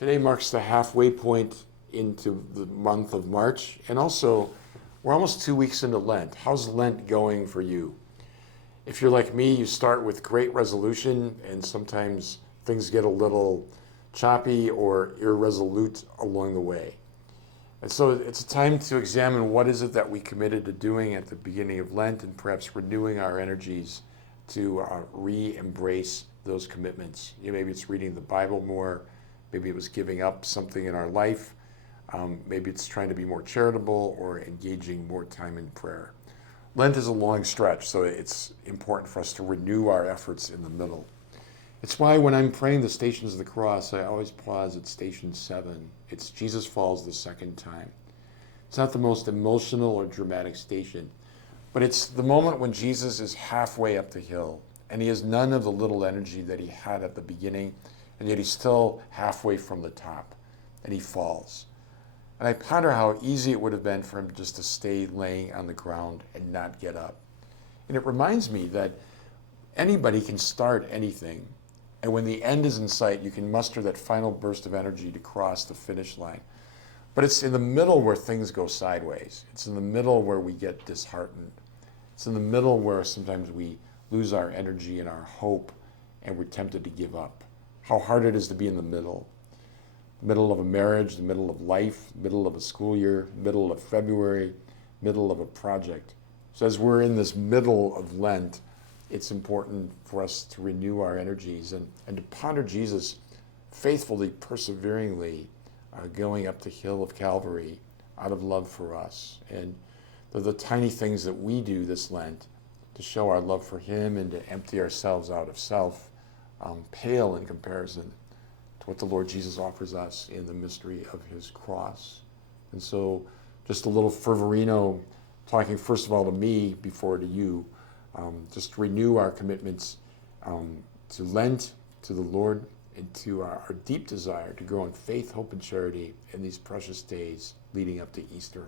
Today marks the halfway point into the month of March, and also we're almost 2 weeks into Lent. How's Lent going for you? If you're like me, you start with great resolution, and sometimes things get a little choppy or irresolute along the way. And so it's a time to examine what is it that we committed to doing at the beginning of Lent, and perhaps renewing our energies to re-embrace those commitments. Maybe it's reading the Bible more. Maybe it was giving up something in our life. Maybe it's trying to be more charitable or engaging more time in prayer. Lent is a long stretch, so it's important for us to renew our efforts in the middle. It's why when I'm praying the Stations of the Cross, I always pause at Station 7. It's Jesus falls the second time. It's not the most emotional or dramatic station, but it's the moment when Jesus is halfway up the hill, and he has none of the little energy that he had at the beginning, and yet he's still halfway from the top, and he falls. And I ponder how easy it would have been for him just to stay laying on the ground and not get up. And it reminds me that anybody can start anything, and when the end is in sight, you can muster that final burst of energy to cross the finish line. But it's in the middle where things go sideways. It's in the middle where we get disheartened. It's in the middle where sometimes we lose our energy and our hope, and we're tempted to give up. How hard it is to be in the middle of a marriage, the middle of life, middle of a school year, middle of February, middle of a project. So as we're in this middle of Lent, it's important for us to renew our energies and to ponder Jesus faithfully, perseveringly, going up the hill of Calvary out of love for us. And the tiny things that we do this Lent to show our love for him and to empty ourselves out of self, pale in comparison to what the Lord Jesus offers us in the mystery of his cross. And so just a little fervorino, talking first of all to me before to you, just renew our commitments to Lent, to the Lord, and to our deep desire to grow in faith, hope, and charity in these precious days leading up to Easter.